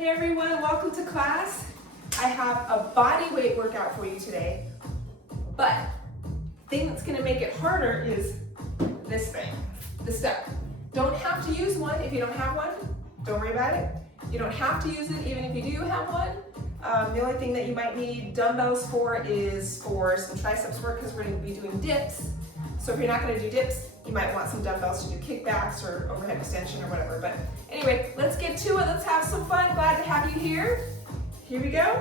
Hey everyone, welcome to class. I have a body weight workout for you today, but the thing that's gonna make it harder is this thing, the step. Don't have to use one if you don't have one. Don't worry about it. You don't have to use it even if you do have one. The only thing that you might need dumbbells for is for some triceps work because we're gonna be doing dips. So if you're not gonna do dips, you might want some dumbbells to do kickbacks or overhead extension or whatever. But anyway, let's get to it. Let's have some fun. Glad to have you here. Here we go.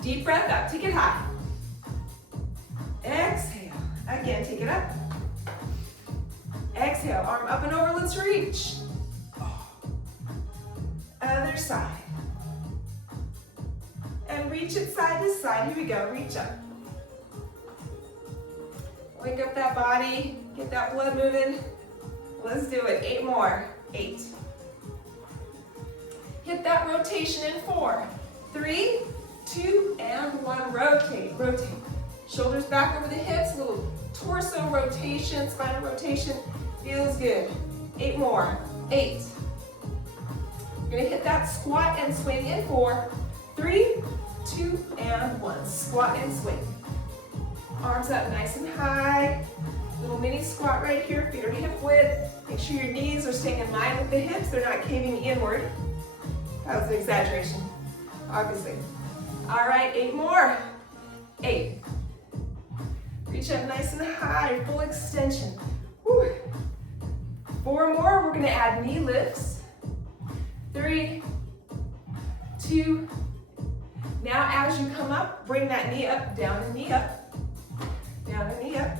Deep breath up. Take it high. Exhale. Again, take it up. Exhale. Arm up and over. Let's reach. Other side. And reach it side to side. Here we go. Reach up. Wake up that body. Get that blood moving. Let's do it. 8 more. 8. Hit that rotation in 4, 3, 2, and 1. Rotate, rotate. Shoulders back over the hips, little torso rotation, spinal rotation. Feels good. 8 more. 8. You're gonna hit that squat and swing in 4, 3, 2, and 1. Squat and swing. Arms up nice and high. Little mini squat right here, feet are hip width. Make sure your knees are staying in line with the hips, they're not caving inward. That was an exaggeration, obviously. All right, 8 more. 8. Reach up nice and high, full extension. Whew. 4 more, we're gonna add knee lifts. 3, 2. Now as you come up, bring that knee up, down and knee up. Down and knee up.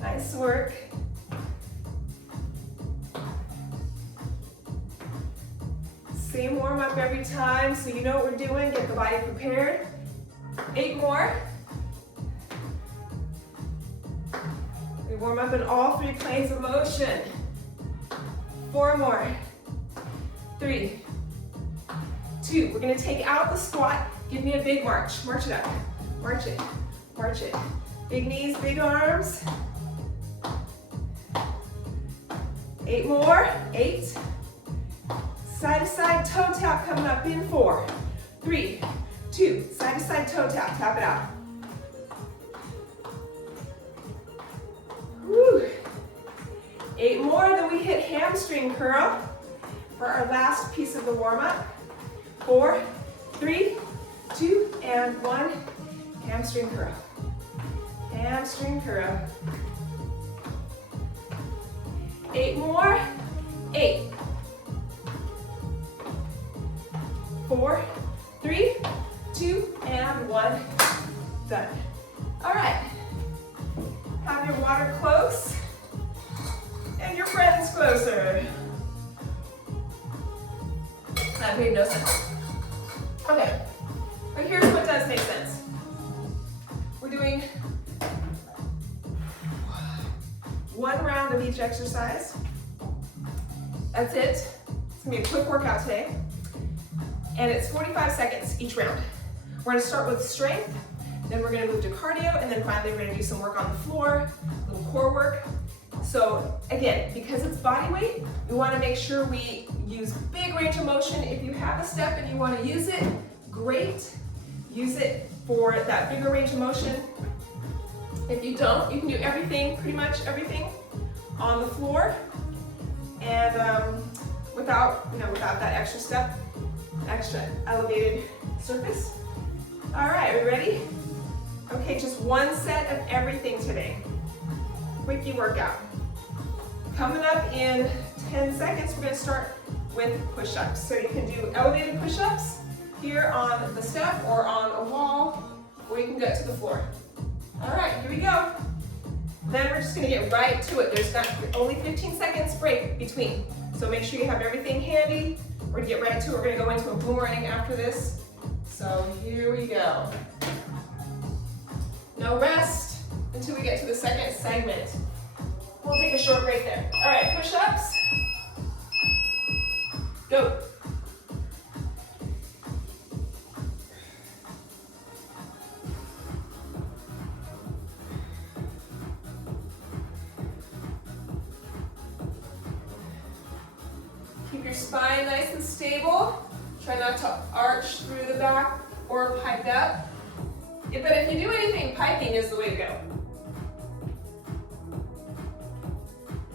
Nice work. Same warm up every time so you know what we're doing. Get the body prepared. 8 more. We warm up in all 3 planes of motion. 4 more. 3, 2. We're going to take out the squat. Give me a big march. March it up. March it. March it. Big knees, big arms. 8 more. 8. Side to side toe tap coming up in 4, 3, 2. Side to side toe tap. Tap it out. Woo. 8 more. Then we hit hamstring curl for our last piece of the warm up. 4, 3, 2, and 1. Hamstring curl. Hamstring curl. 8 more. 8. 4, 3, 2, and 1. Done. All right. Have your water close and your friends closer. That made no sense. Okay, but here's what does make sense. We're doing 1 round of each exercise. That's it. It's gonna be a quick workout today. And it's 45 seconds each round. We're gonna start with strength, then we're gonna move to cardio, and then finally we're gonna do some work on the floor, a little core work. So again, because it's body weight, we wanna make sure we use big range of motion. If you have a step and you wanna use it, great. Use it for that bigger range of motion. If you don't, you can do everything, pretty much everything, on the floor, and without that extra step, extra elevated surface. All right, are we ready? Okay, just 1 set of everything today. Quickie workout. Coming up in 10 seconds, we're gonna start with push-ups. So you can do elevated push-ups here on the step or on a wall, or you can get to the floor. All right, here we go. Then we're just gonna get right to it. There's only 15 seconds break between. So make sure you have everything handy. We're gonna get right to it. We're gonna go into a boomerang after this. So here we go. No rest until we get to the second segment. We'll take a short break there. All right, push-ups. Go. Keep your spine nice and stable. Try not to arch through the back or pike up. But if you do anything, piking is the way to go.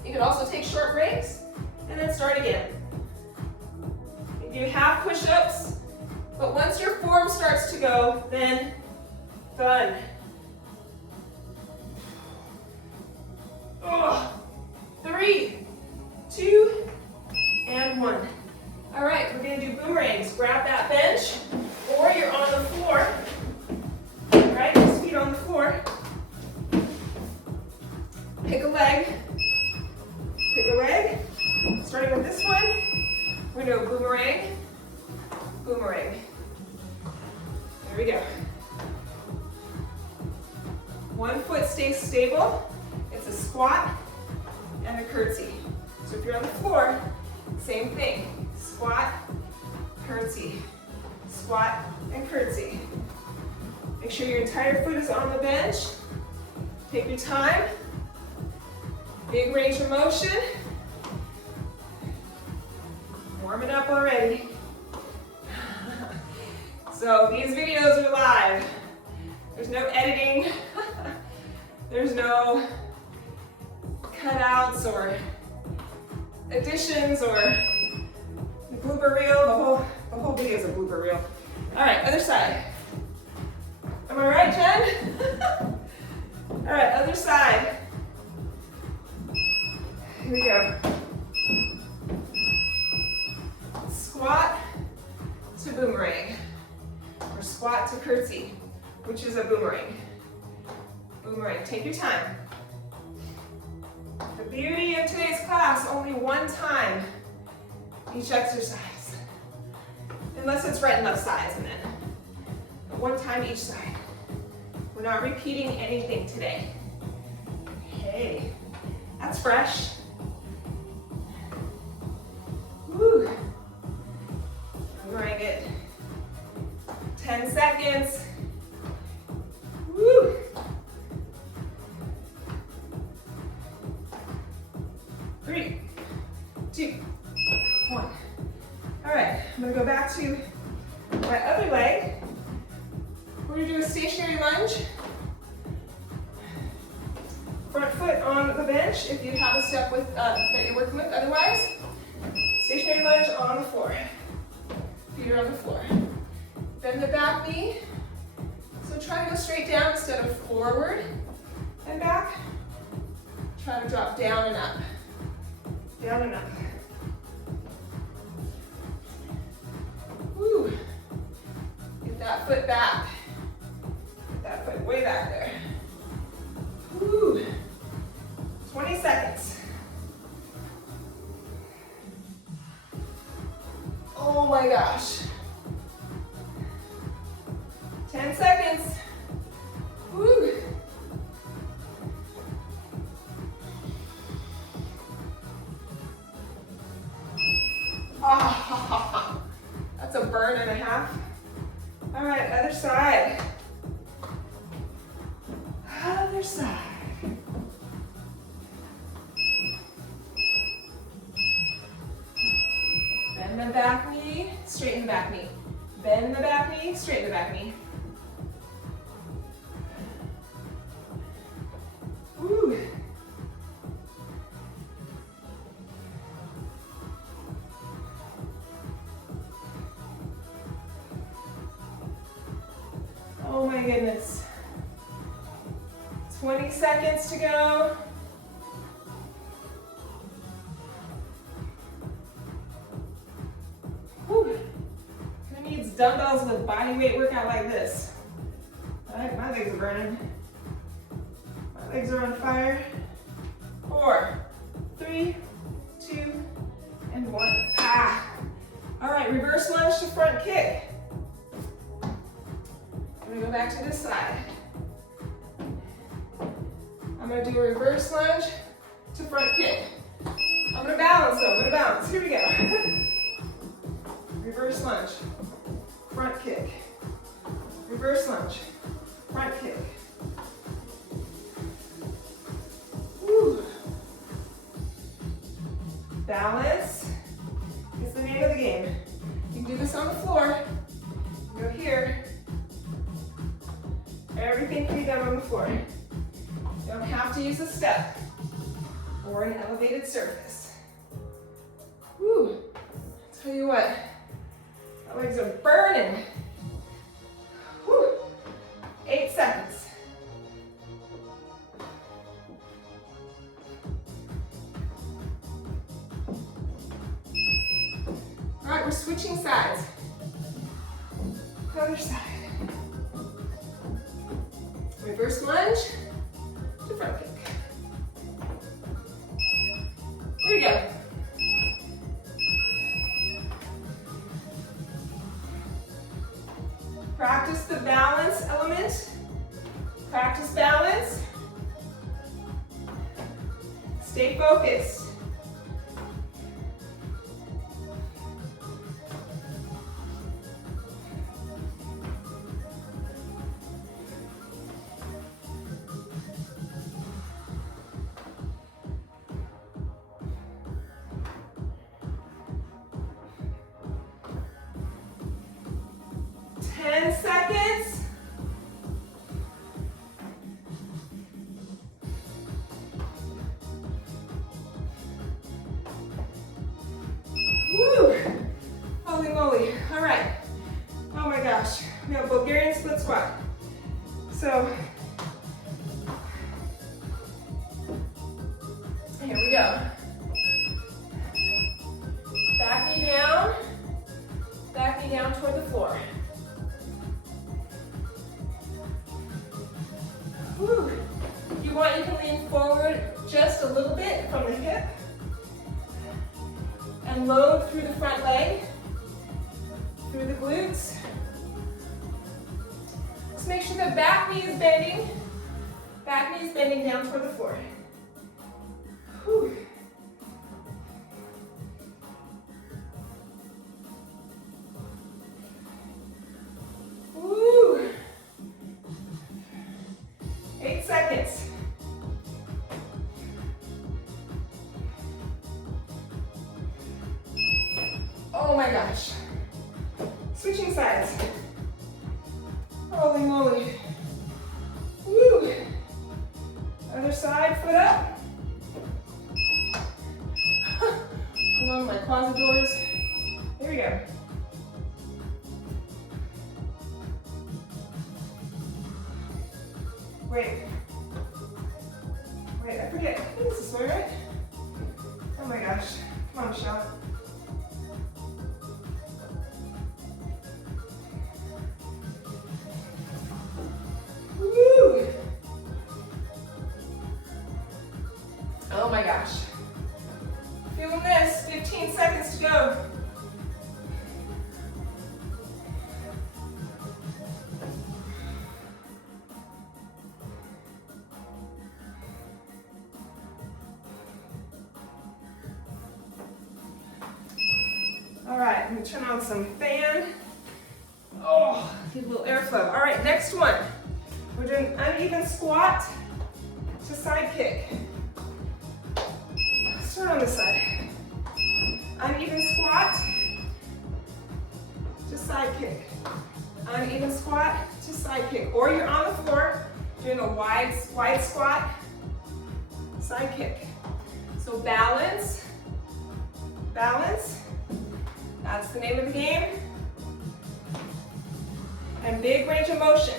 You can also take short breaks and then start again. You do half push-ups, but once your form starts to go, then done. Oh, 3, 2, and 1. All right, we're gonna do boomerangs. Grab that bench, or you're on the floor. All right, just feet on the floor. Pick a leg. Pick a leg. Starting with this one, we're gonna do a boomerang, boomerang. There we go. One foot stays stable. It's a squat and a curtsy. So if you're on the floor, same thing. Squat, curtsy, squat, and curtsy. Make sure your entire foot is on the bench. Take your time. Big range of motion. Warm it up already. So these videos are live. There's no editing. There's no cutouts or additions or the blooper reel. The whole video is a blooper reel. All right, other side. Am I right, Jen? All right, other side. Here we go. Squat to boomerang, or squat to curtsy, which is a boomerang. Boomerang, take your time. The beauty of today's class, only one time each exercise. Unless it's right and left sides, and then one time each side. We're not repeating anything today. Hey, that's fresh. Woo. Boomerang it. 10 seconds. Woo. Three, 2, 1. All right, I'm gonna go back to my other leg. We're gonna do a stationary lunge. Front foot on the bench if you have a step with that you're working with. Otherwise, stationary lunge on the floor. Feet are on the floor. Bend the back knee. So try to go straight down instead of forward and back. Try to drop down and up. Down and up. Woo. Get that foot back. Get that foot way back there. Woo. 20 seconds. Oh my gosh. 10 seconds. Woo. Oh, that's a burn and a half. All right, other side. Other side. Bend the back knee, straighten the back knee. Bend the back knee, straighten the back knee. Woo. Oh my goodness. 20 seconds to go. Whew. Who needs dumbbells with body weight workout like this? All right, my legs are burning. My legs are on fire. 4, 3, 2, and 1. Ah. All right, reverse lunge to front kick. I'm gonna go back to this side. I'm gonna do a reverse lunge to front kick. I'm gonna balance though, I'm gonna balance. Here we go. Reverse lunge, front kick. Reverse lunge, front kick. Woo. Balance is the name of the game. You can Do this on the floor. Go here. Everything can be done on the floor. You don't have to use a step or an elevated surface. Whew. Tell you what, my legs are burning. Whew. 8 seconds. All right, we're switching sides. Other side. Reverse lunge to front kick. Here we go. Practice the balance element. Practice balance. Stay focused. And load through the front leg, through the glutes. Just make sure the back knee is bending. Back knee is bending down toward the floor. Whew. Woo. 8 seconds. Oh my gosh. Switching sides. Holy moly. Woo. Other side, foot up. Along my closet doors. Here we go. Wait, I forget. I think this is way, right? Oh my gosh. Come on, Michelle. Woo! Oh my gosh. Feeling this. 15 seconds to go. All right, I'm gonna turn on some fan. Oh, get a little airflow. All right, next one. We're doing uneven squat to side kick. Start on this side. Uneven squat to side kick. Uneven squat to side kick. Or you're on the floor doing a wide squat, side kick. So balance, balance. That's the name of the game. And big range of motion.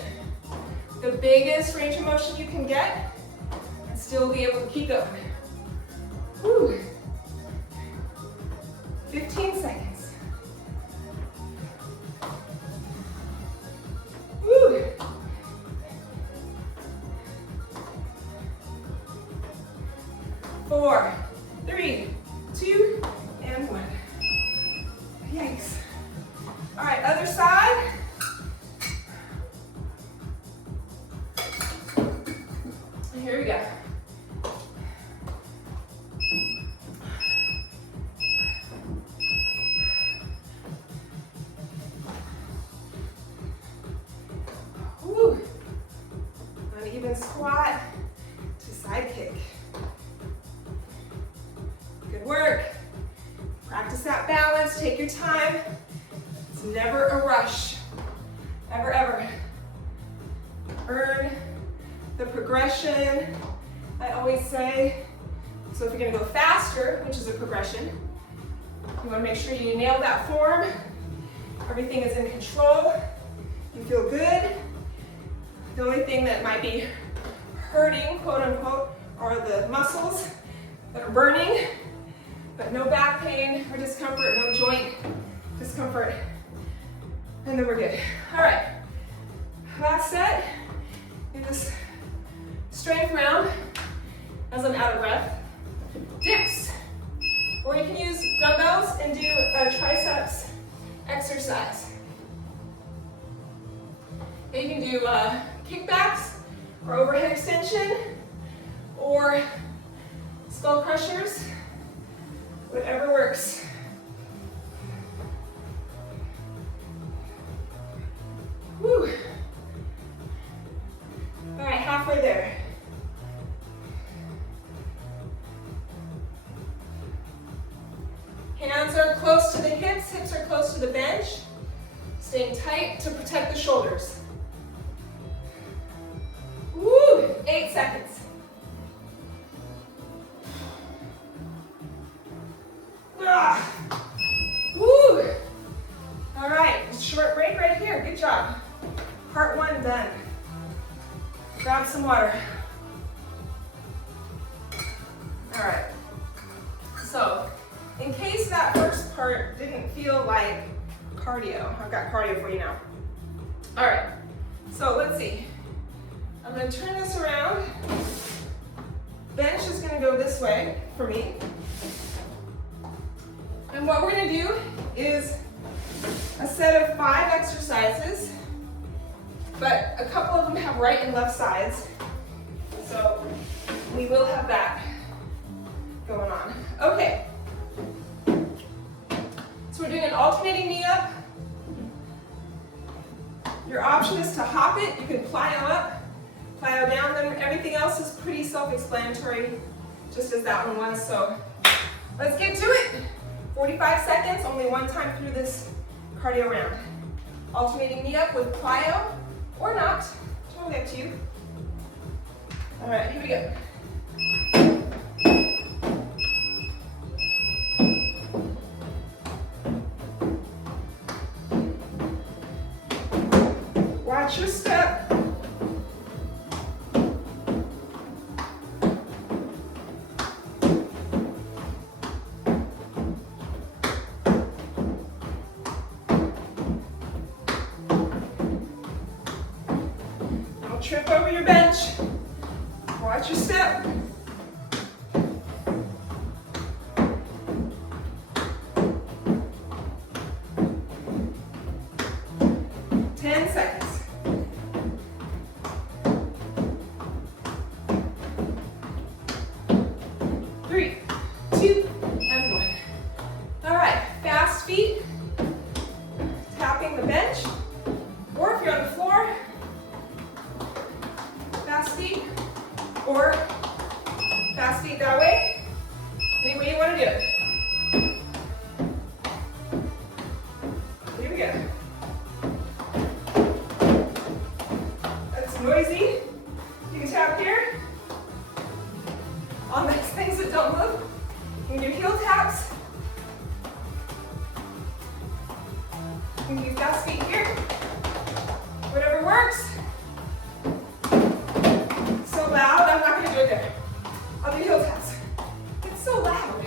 The biggest range of motion you can get and still be able to keep going. Whew. 15 seconds. Woo. Four, 3, 2, and 1. Yikes. All right, other side. Here we go. Woo. Uneven squat to side kick. Good work. Practice that balance. Take your time. It's never a rush, ever, ever. Earn the progression, I always say. So if you're gonna go faster, which is a progression, you wanna make sure you nail that form. Everything is in control. You feel good. The only thing that might be hurting, quote unquote, are the muscles that are burning, but no back pain or discomfort, no joint discomfort. And then we're good. All right, last set in this strength round as I'm out of breath. Dips, or you can use dumbbells and do a triceps exercise. You can do kickbacks or overhead extension or skull crushers, whatever works. Woo. All right, halfway there. Hands are close to the hips, hips are close to the bench. Staying tight to protect the shoulders. Woo, 8 seconds. Ah. Woo. All right, short break right here, good job. Part 1 done. Grab some water. All right, so in case that first part didn't feel like cardio, I've got cardio for you now. All right, so let's see. I'm gonna turn this around. Bench is gonna go this way for me. And what we're gonna do is a set of 5 exercises, but a couple of them have right and left sides. So we will have that going on. Okay. So we're doing an alternating knee up. Your option is to hop it. You can plyo up, plyo down, then everything else is pretty self-explanatory, just as that one was. So let's get to it. 45 seconds, only one time through this cardio round. Alternating knee up with plyo or not, totally up to you. All right, here we go. Watch your step. Don't trip over your bench. Watch your step. Or fast feet that way. Any way you want to do it. Here we go. That's noisy. You can tap here. On those things that don't move. You can do heel taps. You can do fast feet here. Whatever works. Loud, I'm not going to do it there. I'll do heel taps. It's so loud.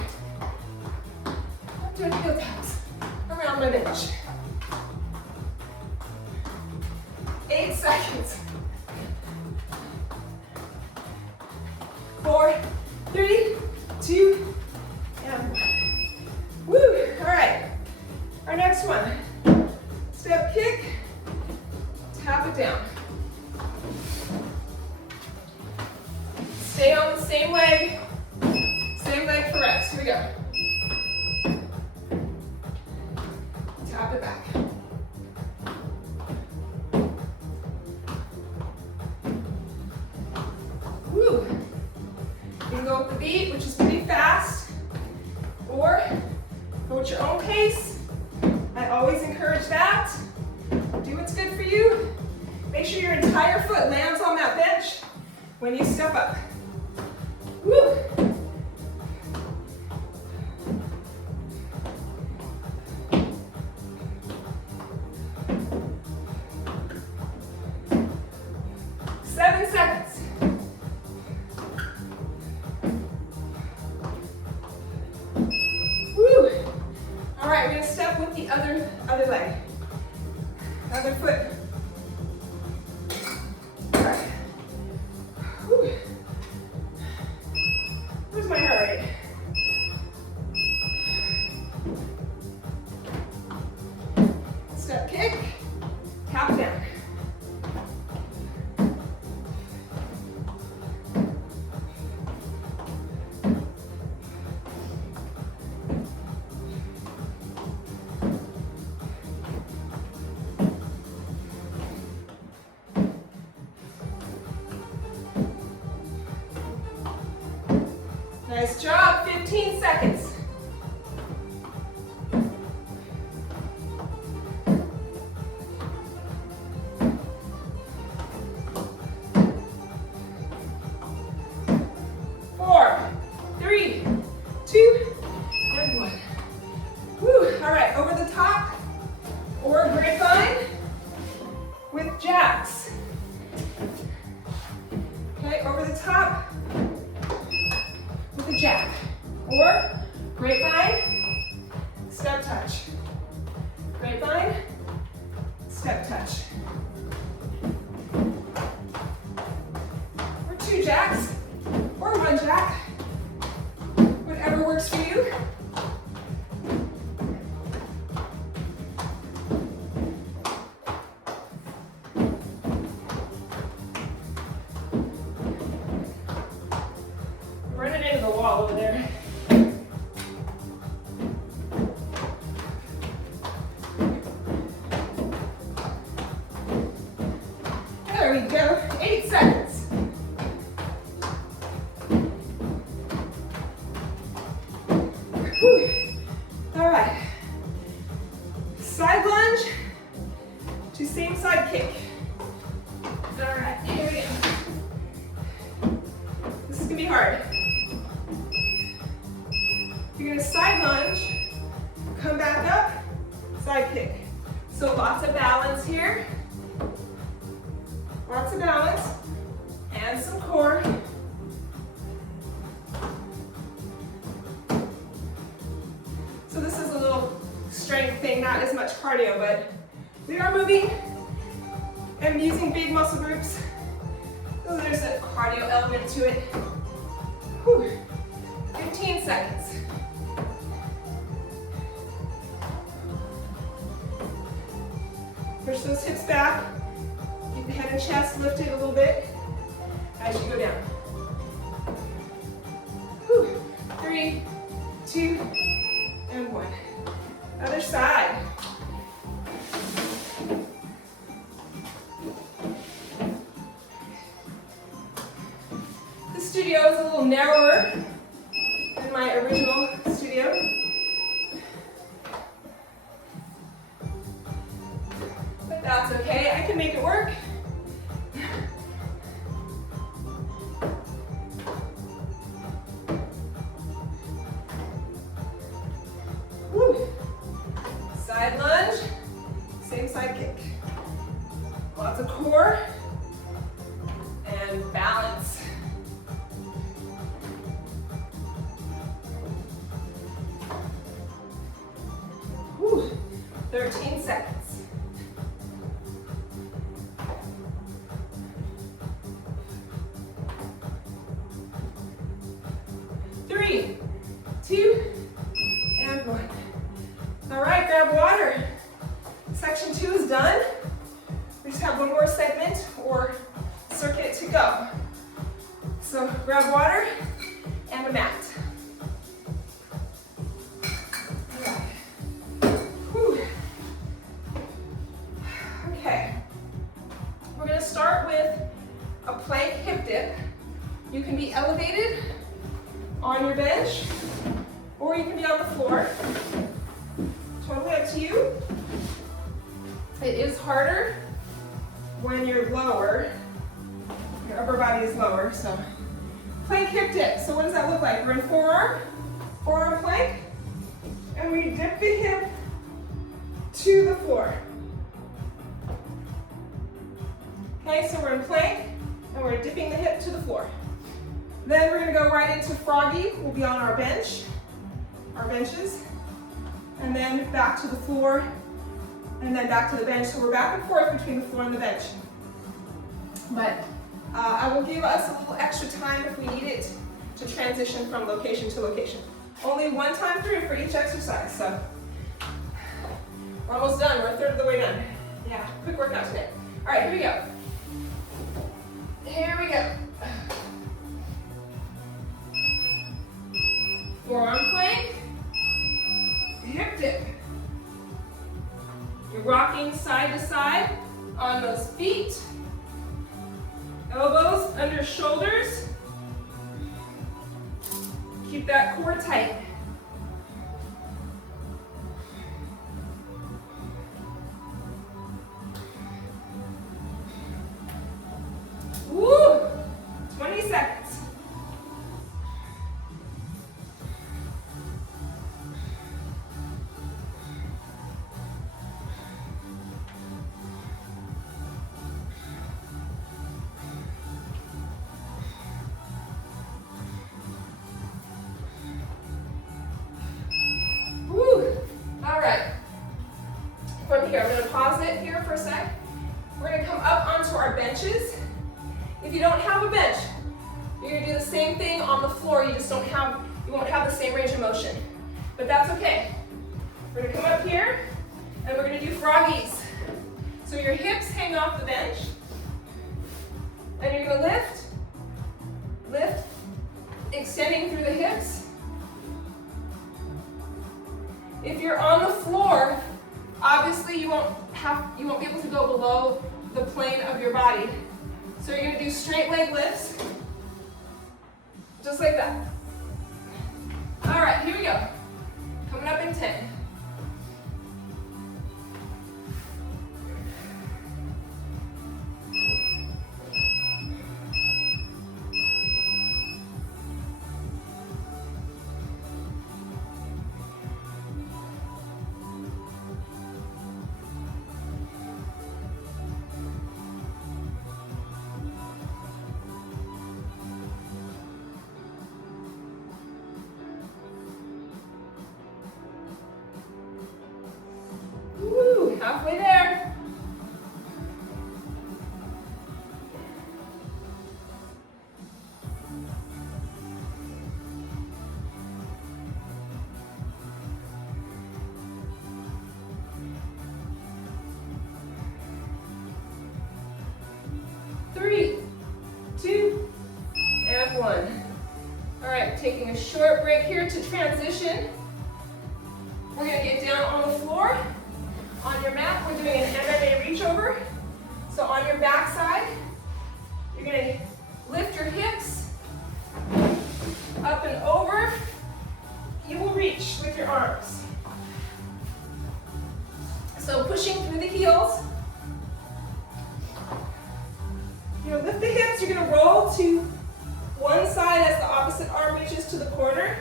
I'm doing heel taps around my bench. 8 seconds. 4, 3, 2, and 1. Woo! All right. Our next one. Step kick. Tap it down. Stay on the same leg for reps. Here we go. Tap it back. Woo. You can go with the beat, which is pretty fast, or go at your own pace. I always encourage that. good for you, make sure your entire foot lands on that bench when you step up. Woo. Other leg, other foot. All right. Whew. Where's my heart rate? Step kick, tap down. Nice job, 15 seconds. Four, three, two, and one. Woo. All right, over the top or grapevine with jacks. Okay, over the top with a jack, or grapevine, step touch. Grapevine, step touch. Or two jacks, or one jack, whatever works for you. Running into the wall over there. There we go, 8 seconds. Whew. All right, side lunge to same side kick. All right, here we go. This is gonna be hard. You're gonna side lunge, come back up, side kick. So lots of balance here. Lots of balance and some core. So this is a little strength thing, not as much cardio, but we are moving and using big muscle groups. So there's a cardio element to it. Whew. 15 seconds. Push those hips back. Keep the head and chest lifted a little bit as you go down. Whew. 3, 2, and 1. Other side. The studio is a little narrower than my original studio. But that's okay, I can make it work. Woo. Side lunge, same side kick. Lots of core and balance. Woo. 13 seconds. Three, 2, and 1. All right, grab water. Section 2 is done. We just have one more segment or circuit to go. So grab water and a mat. All right. Whew. Okay. We're going to start with a plank hip dip. You can be elevated on your bench, or you can be on the floor. Totally up to you. It is harder when you're lower, your upper body is lower, so. Plank hip dip, so what does that look like? We're in forearm plank, and we dip the hip to the floor. Okay, so we're in plank, and we're dipping the hip to the floor. Then we're gonna go right into froggy. We'll be on our bench, our benches, and then back to the floor, and then back to the bench. So we're back and forth between the floor and the bench. But I will give us a little extra time if we need it to transition from location to location. Only one time through for each exercise, so we're almost done. We're a third of the way done. Yeah, quick workout today. All right, here we go. Here we go. Forearm plank, hip dip. You're rocking side to side on those feet. Elbows under shoulders. Keep that core tight. Woo! 20 seconds. All right, from here, I'm going to pause it here for a sec. We're going to come up onto our benches. If you don't have a bench, you're going to do the same thing on the floor. You just won't have the same range of motion, but that's okay. We're going to come up here, and we're going to do froggies. So your hips hang off the bench, and you're going to lift, extending through the hips. If you're on the floor, obviously you won't be able to go below the plane of your body. So you're going to do straight leg lifts, just like that. All right, here we go. Coming up in 10. Woo, halfway there. Three, two, and one. All right, taking a short break here to transition. We're gonna get down on the floor. On your mat, we're doing an MMA reach over. So on your back side, you're gonna lift your hips up and over. You will reach with your arms. So pushing through the heels. You're gonna lift the hips, you're gonna roll to one side as the opposite arm reaches to the corner,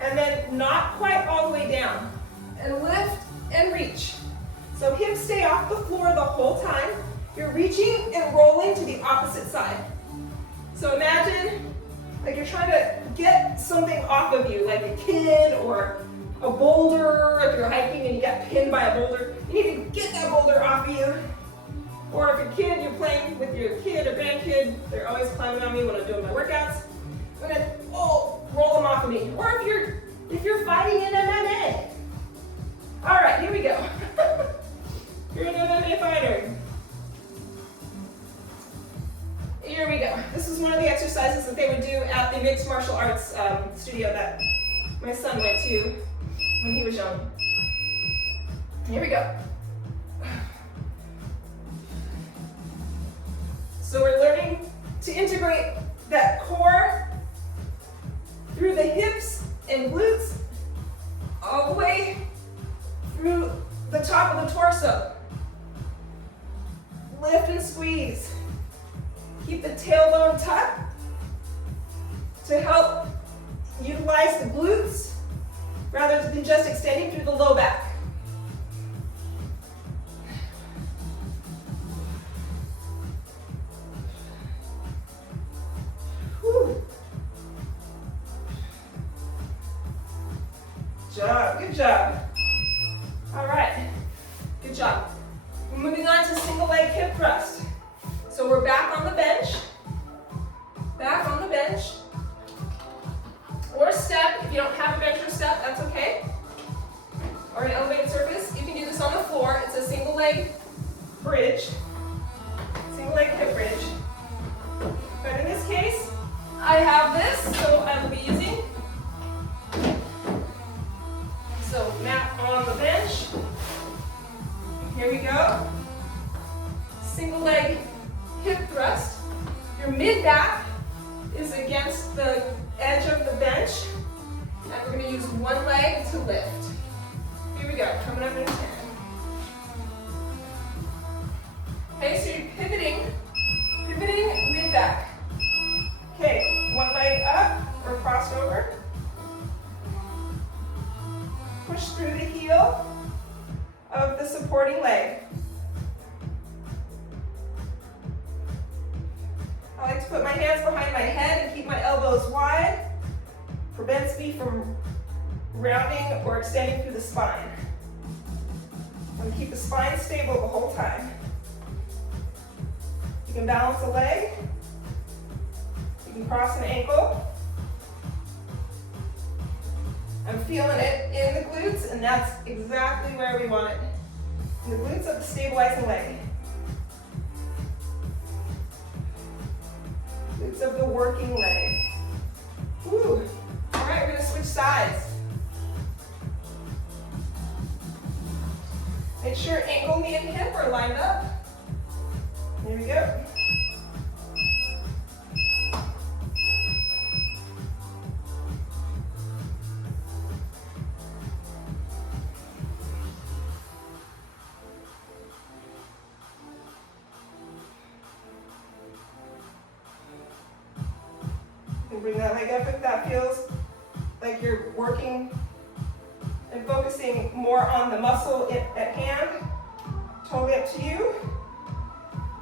and then not quite all the way down. And lift and reach. So hips stay off the floor the whole time. You're reaching and rolling to the opposite side. So imagine like you're trying to get something off of you, like a kid or a boulder. If you're hiking and you get pinned by a boulder, you need to get that boulder off of you. Or if you're a kid, you're playing with your kid or grandkid, they're always climbing on me when I'm doing my workouts. I'm gonna roll them off of me. Or if you're fighting in MMA. All right, here we go. You're an MMA fighter. Here we go. This is one of the exercises that they would do at the mixed martial arts studio that my son went to when he was young. Here we go. So we're learning to integrate that core through the hips and glutes all the way through the top of the torso. lift and squeeze. Keep the tailbone tucked to help utilize the glutes rather than just extending through the low back. Whew. Good job. All right, good job. We're moving on to single leg hip thrust. So we're back on the bench, or step. If you don't have a bench or step, that's okay. Or an elevated surface. You can do this on the floor. It's a single leg bridge, single leg hip bridge. But in this case, I have this, so I will be using. So mat on the bench. Here we go. Single leg hip thrust. Your mid back is against the edge of the bench. And we're going to use one leg to lift. Here we go. Coming up in 10. Okay, so you're pivoting mid back. Okay, one leg up or crossed over. Push through the heel of the supporting leg. I like to put my hands behind my head and keep my elbows wide. Prevents me from rounding or extending through the spine. I'm going to keep the spine stable the whole time. You can balance a leg. You can cross an ankle. I'm feeling it in the glutes, and that's exactly where we want it. In the glutes of the stabilizing leg. Glutes of the working leg. Woo. All right, we're gonna switch sides. Make sure ankle, knee, and hip are lined up. There we go. Bring that leg up if that feels like you're working and focusing more on the muscle at hand. Totally up to you.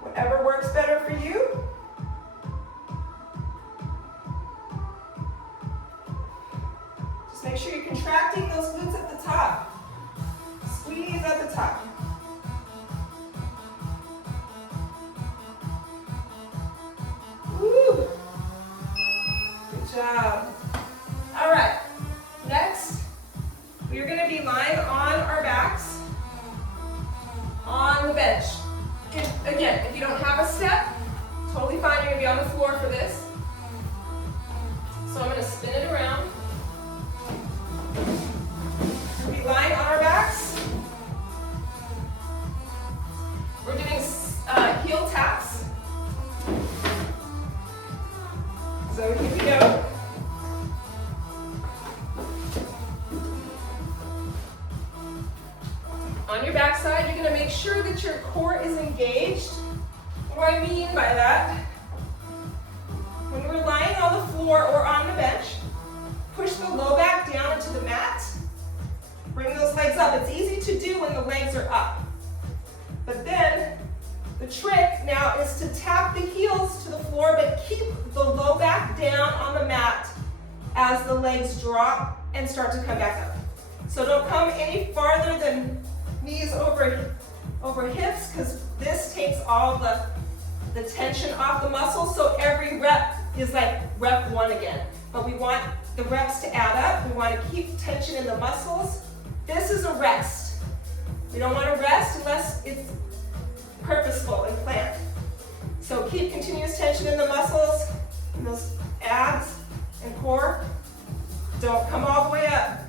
Whatever works better for you. Just make sure you're contracting those glutes at the top. Squeeze at the top. Woo! Good job. All right, next, we're going to be lying on our backs on the bench. Again, if you don't have a step, totally fine, you're going to be on the floor for this. So I'm going to spin it around. We'll be lying on our backs. We're doing heel taps. So here we go. On your backside, you're going to make sure that your core is engaged. What do I mean by that? When we're lying on the floor or on the bench, push the low back down into the mat. Bring those legs up. It's easy to do when the legs are up. But then, the trick now is to tap the heels to the floor, but keep the low back down on the mat as the legs drop and start to come back up. So don't come any farther than knees over hips, because this takes all the tension off the muscles. So every rep is like rep 1 again. But we want the reps to add up. We want to keep tension in the muscles. This is a rest. We don't want to rest unless it's purposeful and planned. So keep continuous tension in the muscles, in those abs and core. Don't come all the way up.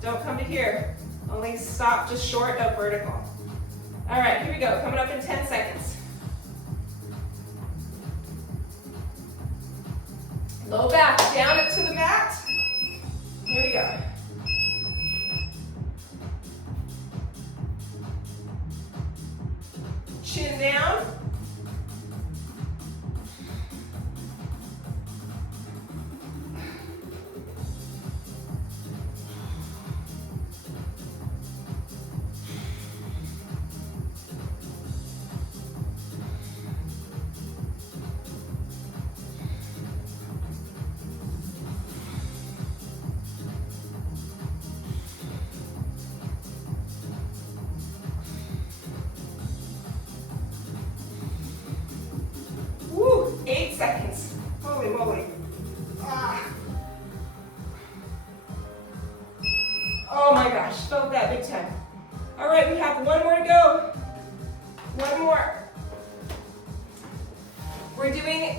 Don't come to here. Only stop just short of vertical. All right, here we go. Coming up in 10 seconds. Low back, down into the mat. Here we go. Chin down,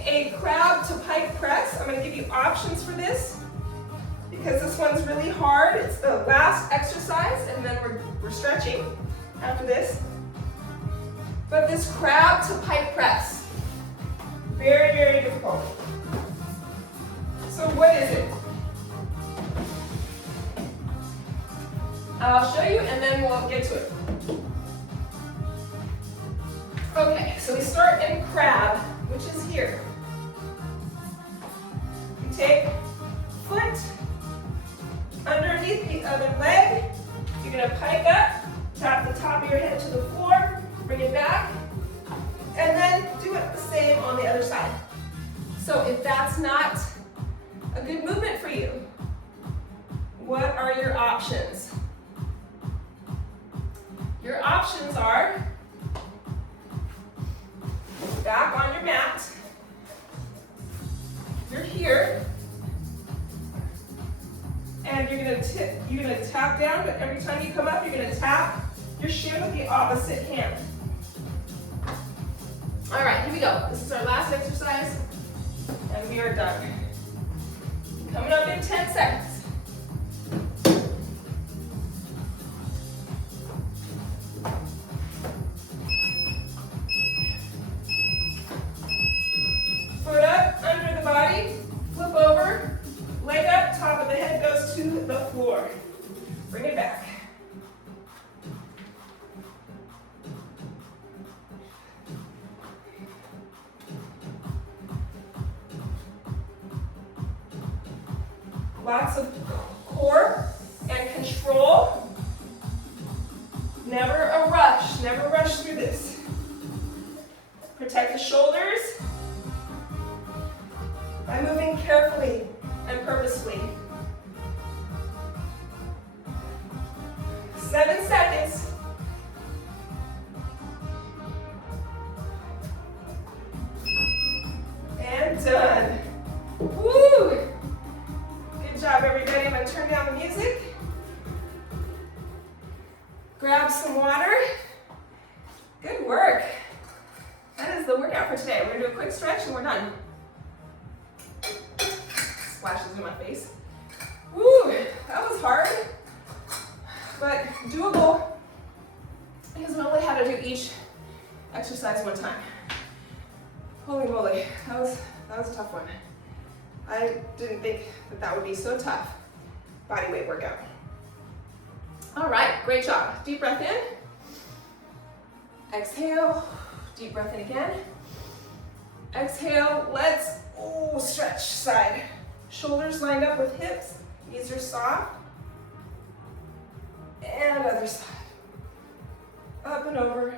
a crab to pike press. I'm going to give you options for this because this one's really hard. It's the last exercise, and then we're stretching after this. But this crab to pike press, very, very difficult. So what is it? I'll show you and then we'll get to it. Okay, so we start in crab, which is here. You take foot underneath the other leg. You're going to pike up, tap the top of your head to the floor, bring it back, and then do it the same on the other side. So if that's not a good movement for you, what are your options? Your options are back on your mat. You're here. And you're gonna tap down, but every time you come up, you're gonna tap your shin with the opposite hand. All right, here we go. This is our last exercise, and we are done. Coming up in 10 seconds. Foot up under the body, flip over, leg up, top of the head goes to the floor. Bring it back. Lots of core and control. Never a rush, never rush through this. Protect the shoulders by moving carefully and purposefully. 7 seconds. And done. Woo! Good job, everybody. I'm going to turn down the music. Grab some water. Good work. That is the workout for today. We're going to do a quick stretch and we're done. Splashes in my face. Woo! That was hard, but doable because we only had to do each exercise one time. Holy moly, that was a tough one. I didn't think that would be so tough. Body weight workout. All right, great job. Deep breath in. Exhale. Deep breath in again. Exhale. Let's stretch side. Shoulders lined up with hips. Knees are soft. And other side. Up and over.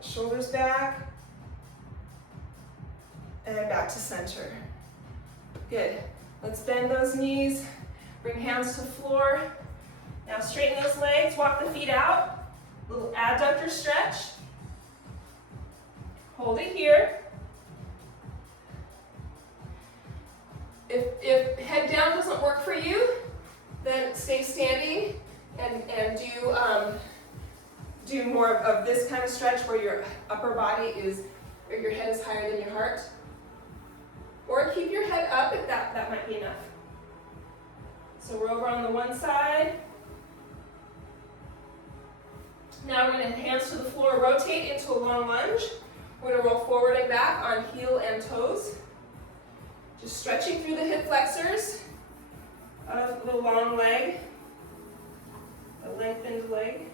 Shoulders back. And back to center. Good. Let's bend those knees. Bring hands to floor. Now straighten those legs. Walk the feet out. Little adductor stretch. Hold it here. If head down doesn't work for you, then stay standing and do more of this kind of stretch where your upper body is, or your head is higher than your heart. Or keep your head up if that might be enough. So we're over on the one side. Now we're going to hands to the floor, rotate into a long lunge. We're going to roll forward and back on heel and toes. Just stretching through the hip flexors of the long leg, the lengthened leg.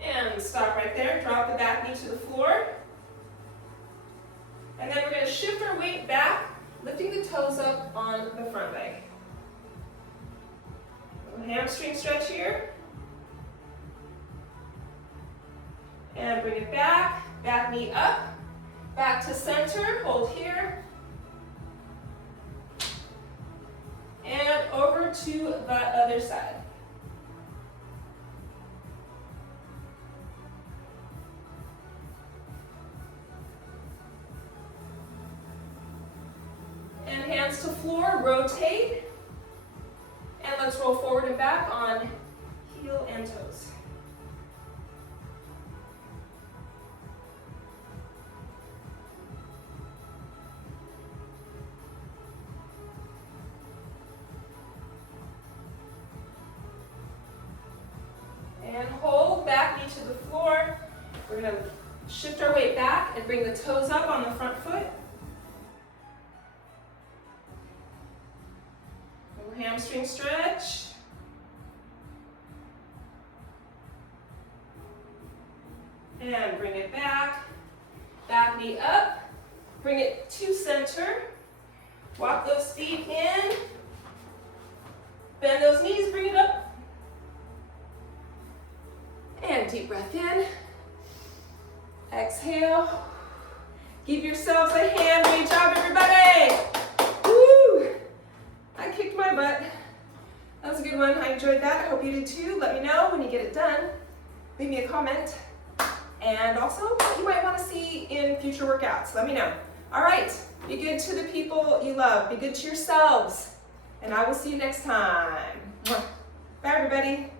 And stop right there, drop the back knee to the floor. And then we're going to shift our weight back, lifting the toes up on the front leg. A little hamstring stretch here. And bring it back, back knee up, back to center, hold here. And over to the other side. And hands to floor, rotate. And let's roll forward and back on heel and toes. And hold, back knee to the floor. We're gonna shift our weight back and bring the toes up on the front foot. Little hamstring stretch. And bring it back. Back knee up. Bring it to center. Walk those feet in. Bend those knees, bring it up. And deep breath in. Exhale. Give yourselves a hand. Great job, everybody. Woo! I kicked my butt. That was a good one. I enjoyed that. I hope you did too. Let me know when you get it done. Leave me a comment. And also, what you might want to see in future workouts. Let me know. All right. Be good to the people you love. Be good to yourselves. And I will see you next time. Bye, everybody.